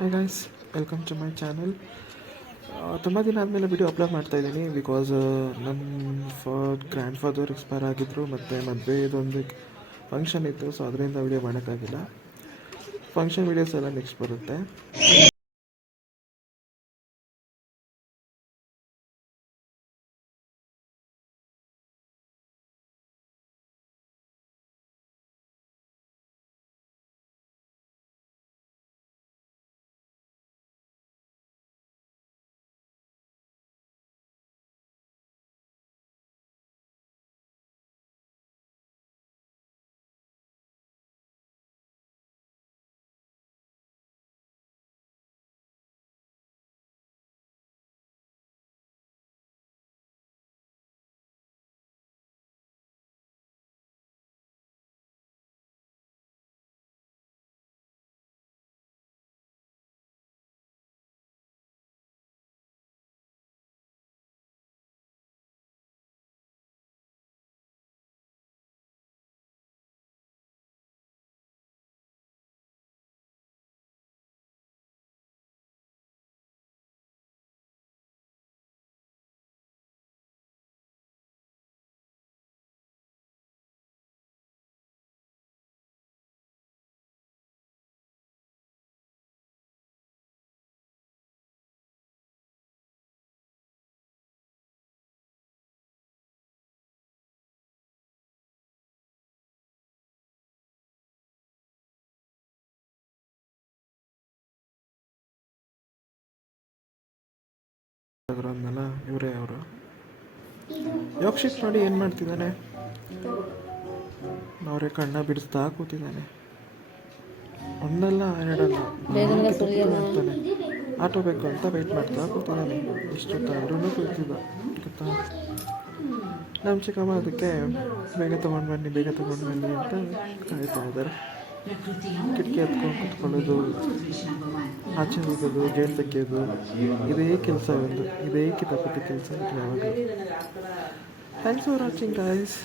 Hi guys, welcome to my channel. ತುಂಬ ದಿನ ಆದಮೇಲೆ ವಿಡಿಯೋ ಅಪ್ಲೋಡ್ ಮಾಡ್ತಾಯಿದ್ದೀನಿ ಬಿಕಾಸ್ ನನ್ನ ಗ್ರ್ಯಾಂಡ್ ಫಾದರ್ ಎಕ್ಸ್ಪೈರ್ ಆಗಿದ್ದರು ಮತ್ತು ಮದುವೆ ಇದೊಂದು ಫಂಕ್ಷನ್ ಇತ್ತು. ಸೊ ಅದರಿಂದ ವಿಡಿಯೋ ಮಾಡೋಕ್ಕಾಗಿಲ್ಲ. ಫಂಕ್ಷನ್ ವೀಡಿಯೋಸ್ ಎಲ್ಲ ನೆಕ್ಸ್ಟ್ ಬರುತ್ತೆ. ಅಂದಲ್ಲ, ಇವರೇ ಅವರು. ಯೋಕ್ಷಿತ್ ನೋಡಿ ಏನು ಮಾಡ್ತಿದ್ದಾನೆ. ಅವರೇ ಕಣ್ಣ ಬಿಡಿಸ್ತಾ ಕೂತಿದ್ದಾನೆ. ಒಂದಲ್ಲ ಎರಡಲ್ಲ ಅಂತಾನೆ. ಆಟೋ ಬೇಕು ಅಂತ ವೆಯ್ಟ್ ಮಾಡ್ತಾ ಕೂತಿದ್ದಾನೆ. ಇಷ್ಟೊತ್ತಾದ್ರೂ ಕೂತಿದ್ದ ಗೊತ್ತಾ. ನಮ್ಮ ಚಿಕ್ಕಮ್ಮ ಅದಕ್ಕೆ ಬೇಗ ತೊಗೊಂಡು ಬನ್ನಿ ಅಂತ ಕಾಯ್ತಾ ಇದ್ದಾರೆ. ಕಿಟಕಿ ಹತ್ಕೊಂಡು ಕೂತ್ಕೊಳ್ಳೋದು, ಆಚೆ ಹೋಗೋದು, ಗೇಟ್ ತೆಗೆಯೋದು, ಇದೇ ಕೆಲಸ ಇದೇ ಕಿತಾಪತಿ ಕೆಲಸ ಯಾವಾಗ. Thanks for watching guys.